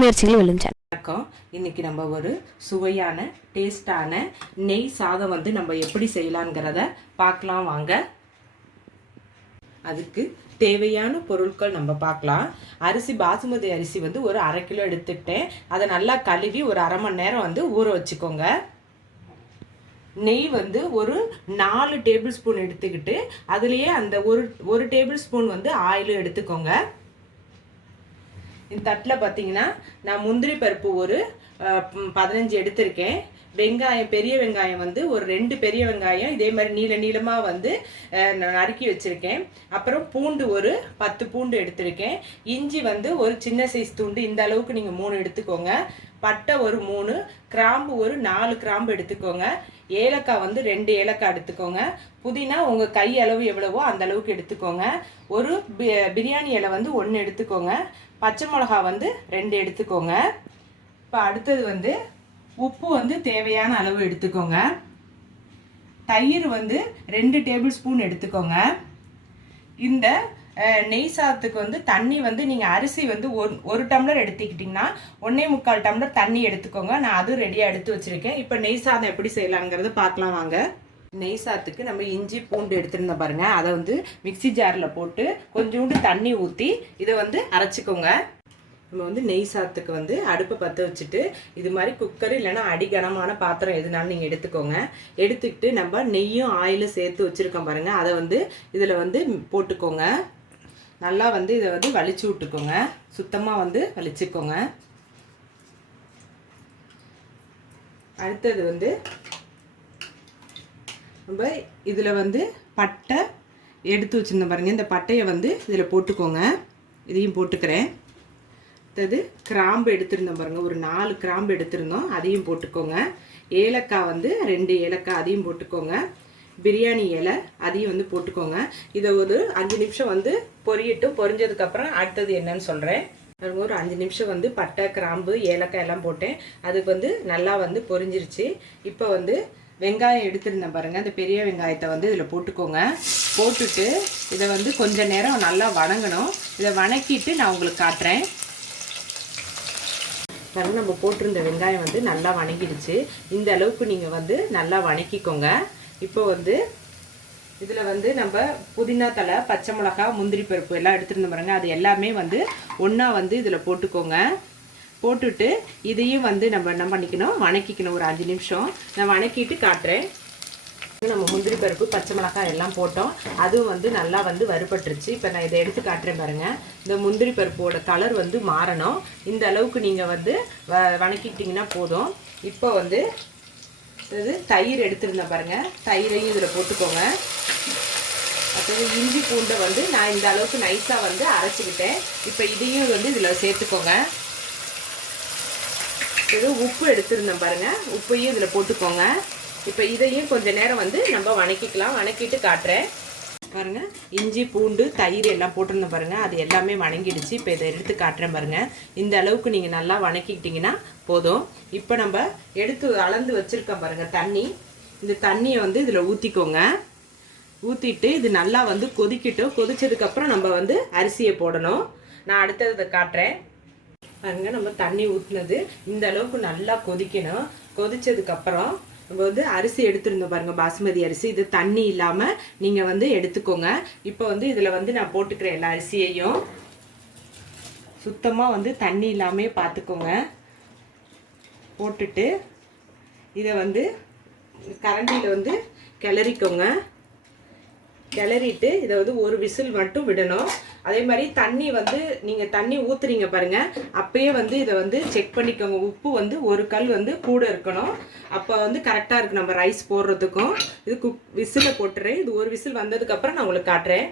முயற்சிகள் விழுந்தன வணக்கம். இன்னைக்கு நம்ம ஒரு சுவையான டேஸ்டான நெய் சாதம் வந்து நம்ம எப்படி செய்யலாங்கிறத பார்க்கலாம் வாங்க. அதுக்கு தேவையான பொருட்கள் நம்ம பார்க்கலாம். அரிசி பாசுமதி அரிசி வந்து ஒரு அரை கிலோ எடுத்துக்கிட்டேன். அதை நல்லா கழுவி ஒரு அரை மணி நேரம் வந்து ஊற வச்சுக்கோங்க. நெய் வந்து ஒரு நாலு டேபிள் ஸ்பூன் எடுத்துக்கிட்டு அதுலேயே அந்த ஒரு ஒரு டேபிள் ஸ்பூன் வந்து ஆயிலும் எடுத்துக்கோங்க. இந்த தட்டில் பார்த்தீங்கன்னா நான் முந்திரி பருப்பு ஒரு பதினஞ்சு எடுத்திருக்கேன். வெங்காயம் பெரிய வெங்காயம் வந்து ஒரு ரெண்டு பெரிய வெங்காயம் இதே மாதிரி நீள நீளமாக வந்து நான் நறுக்கி வச்சுருக்கேன். அப்புறம் பூண்டு ஒரு பத்து பூண்டு எடுத்திருக்கேன். இஞ்சி வந்து ஒரு சின்ன சைஸ் துண்டு இந்த அளவுக்கு நீங்கள் மூணு எடுத்துக்கோங்க. பட்டை ஒரு மூணு கிராம்பு ஒரு நாலு கிராம்பு எடுத்துக்கோங்க. ஏலக்காய் வந்து ரெண்டு ஏலக்காய் எடுத்துக்கோங்க. புதினா உங்கள் கை அளவு எவ்வளவோ அந்த அளவுக்கு எடுத்துக்கோங்க. ஒரு பி- பிரியாணி இலை வந்து ஒன்று எடுத்துக்கோங்க. பச்சை மிளகா வந்து ரெண்டு எடுத்துக்கோங்க. இப்போ அடுத்தது வந்து உப்பு வந்து தேவையான அளவு எடுத்துக்கோங்க. தயிர் வந்து ரெண்டு டேபிள் ஸ்பூன் எடுத்துக்கோங்க. இந்த நெய் சாதத்துக்கு வந்து தண்ணி வந்து நீங்கள் அரிசி வந்து ஒரு ஒரு டம்ளர் எடுத்துக்கிட்டிங்கன்னா ஒன்றே முக்கால் டம்ளர் தண்ணி எடுத்துக்கோங்க. நான் அதுவும் ரெடியாக எடுத்து வச்சுருக்கேன். இப்போ நெய் சாதம் எப்படி செய்யலாங்கிறத பார்க்கலாம் வாங்க. நெய் சாதத்துக்கு நம்ம இஞ்சி பூண்டு எடுத்துருந்தோம் பாருங்கள் அதை வந்து மிக்ஸி ஜாரில் போட்டு கொஞ்சோண்டு தண்ணி ஊற்றி இதை வந்து அரைச்சிக்கோங்க. நம்ம வந்து நெய் சாதத்துக்கு வந்து அடுப்பை பற்ற வச்சுட்டு இது மாதிரி குக்கர் இல்லைன்னா அடிகனமான பாத்திரம் எதுனாலும் நீங்கள் எடுத்துக்கோங்க. எடுத்துக்கிட்டு நம்ம நெய்யும் ஆயிலும் சேர்த்து வச்சுருக்கோம் பாருங்கள் அதை வந்து இதில் வந்து போட்டுக்கோங்க. நல்லா வந்து இதை வந்து வலிச்சு விட்டுக்கோங்க. சுத்தமாக வந்து வலிச்சுக்கோங்க. அடுத்தது வந்து நம்ம இதில் வந்து பட்டை எடுத்து வச்சுருந்தோம் பாருங்கள் இந்த பட்டையை வந்து இதில் போட்டுக்கோங்க. இதையும் போட்டுக்கிறேன். அடுத்தது கிராம்பு எடுத்திருந்தோம் பாருங்கள் ஒரு நாலு கிராம்பு எடுத்திருந்தோம். அதையும் போட்டுக்கோங்க. ஏலக்காய் வந்து ரெண்டு ஏலக்காய் அதையும் போட்டுக்கோங்க. பிரியாணி இலை அதையும் வந்து போட்டுக்கோங்க. இதை ஒரு அஞ்சு நிமிஷம் வந்து பொரியட்டு பொரிஞ்சதுக்கப்புறம் அடுத்தது என்னன்னு சொல்கிறேன் ஒரு அஞ்சு நிமிஷம் வந்து பட்டை கிராம்பு ஏலக்காய் எல்லாம் போட்டேன். அதுக்கு வந்து நல்லா வந்து பொரிஞ்சிருச்சு. இப்போ வந்து வெங்காயம் எடுத்திருந்தேன் பாருங்கள் அந்த பெரிய வெங்காயத்தை வந்து இதில் போட்டுக்கோங்க. போட்டுட்டு இதை வந்து கொஞ்ச நேரம் நல்லா வணங்கணும். இதை வணக்கிட்டு நான் உங்களுக்கு காட்டுறேன். பாருங்க நம்ம போட்டிருந்த வெங்காயம் வந்து நல்லா வணங்கிடுச்சு. இந்த அளவுக்கு நீங்கள் வந்து நல்லா வணக்கிக்கோங்க. இப்போ வந்து இதில் வந்து நம்ம புதினா தலை பச்சை மிளகா முந்திரி பருப்பு எல்லாம் எடுத்துருந்தோம் பாருங்க. அது எல்லாமே வந்து ஒன்றா வந்து இதில் போட்டுக்கோங்க. போட்டுட்டு இதையும் வந்து நம்ம என்ன பண்ணிக்கணும்? வணக்கிக்கணும் ஒரு அஞ்சு நிமிஷம். நான் வணக்கிட்டு காட்டுறேன். நம்ம முந்திரி பருப்பு பச்சை மிளகாய் எல்லாம் போட்டோம். அதுவும் வந்து நல்லா வந்து வறுபட்டுருச்சு. இப்போ நான் இதை எடுத்து காட்டுறேன் பாருங்கள் இந்த முந்திரி பருப்போட கலர் வந்து மாறணும். இந்த அளவுக்கு நீங்கள் வந்து வ வணக்கிட்டிங்கன்னா போதும். இப்போ வந்து இது தயிர் எடுத்திருந்தேன் பாருங்கள் தயிரையும் இதில் போட்டுக்கோங்க. அடுத்தது இஞ்சி பூண்டை வந்து நான் இந்த அளவுக்கு நைஸாக வந்து அரைச்சிக்கிட்டேன். இப்போ இதையும் வந்து இதில் சேர்த்துக்கோங்க. இது உப்பு எடுத்திருந்தேன் பாருங்கள் உப்பையும் இதில் போட்டுக்கோங்க. இப்போ இதையும் கொஞ்ச நேரம் வந்து நம்ம வணக்கிக்கலாம். வணக்கிட்டு காட்டுறேன். பாருங்க. இஞ்சி பூண்டு தயிர் எல்லாம் போட்டிருந்தோம் பாருங்க. அது எல்லாமே வணங்கிடுச்சு. இப்போ இதை எடுத்து காட்டுறேன் பாருங்க. இந்த அளவுக்கு நீங்கள் நல்லா வணக்கிக்கிட்டிங்கன்னா போதும். இப்போ நம்ம எடுத்து அளந்து வச்சிருக்கோம் பாருங்க தண்ணி. இந்த தண்ணியை வந்து இதில் ஊற்றிக்கோங்க ஊற்றிட்டு இது நல்லா வந்து கொதிக்கட்டும். கொதிச்சதுக்கப்புறம் நம்ம வந்து அரிசியை போடணும். நான் அடுத்தது காட்டுறேன். பாருங்க நம்ம தண்ணி ஊற்றினது இந்த அளவுக்கு நல்லா கொதிக்கணும். கொதிச்சதுக்கப்புறம் நம்ம வந்து அரிசி எடுத்துருந்தோம் பாருங்கள் பாசுமதி அரிசி. இது தண்ணி இல்லாமல் நீங்கள் வந்து எடுத்துக்கோங்க. இப்போ வந்து இதில் வந்து நான் போட்டுக்கிறேன் எல்லா அரிசியையும். சுத்தமாக வந்து தண்ணி இல்லாமே பார்த்துக்கோங்க போட்டுட்டு இதை வந்து கரண்டியில் வந்து கிளறிக்கோங்க. கிளறிட்டு இதை வந்து ஒரு விசில் மட்டும் விடணும். அதே மாதிரி தண்ணி வந்து நீங்கள் தண்ணி ஊற்றுறீங்க பாருங்கள் அப்பயே வந்து இதை வந்து செக் பண்ணிக்கோங்க. உப்பு வந்து ஒரு கல் வந்து கூட இருக்கணும். அப்போ வந்து கரெக்டாக இருக்கு. நம்ம ரைஸ் போடுறதுக்கும். இது குக் விசிலை போட்டுறேன். இது ஒரு விசில் வந்ததுக்கப்புறம் நான் உங்களுக்கு காட்டுறேன்.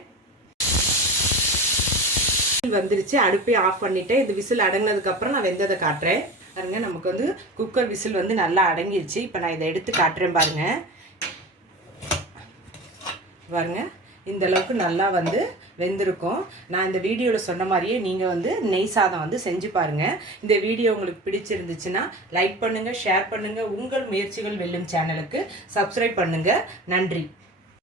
விசில் வந்துருச்சு. அடுப்பே ஆஃப் பண்ணிட்டேன். இது விசில் அடங்கினதுக்கப்புறம் நான் வெந்ததை காட்டுறேன். பாருங்க நமக்கு வந்து குக்கர் விசில் வந்து நல்லா அடங்கிருச்சு. இப்போ நான் இதை எடுத்து காட்டுறேன் பாருங்க. பாருங்க இந்த அளவுக்கு நல்லா வந்து வெந்திருக்கும். நான் இந்த வீடியோவில் சொன்ன மாதிரியே நீங்கள் வந்து நெய் சாதம் வந்து செஞ்சு பாருங்கள் இந்த வீடியோ உங்களுக்கு பிடிச்சிருந்துச்சுன்னா லைக் பண்ணுங்கள் ஷேர் பண்ணுங்கள் உங்கள் முயற்சிகள் வெல்லும் சேனலுக்கு சப்ஸ்கிரைப் பண்ணுங்கள் நன்றி.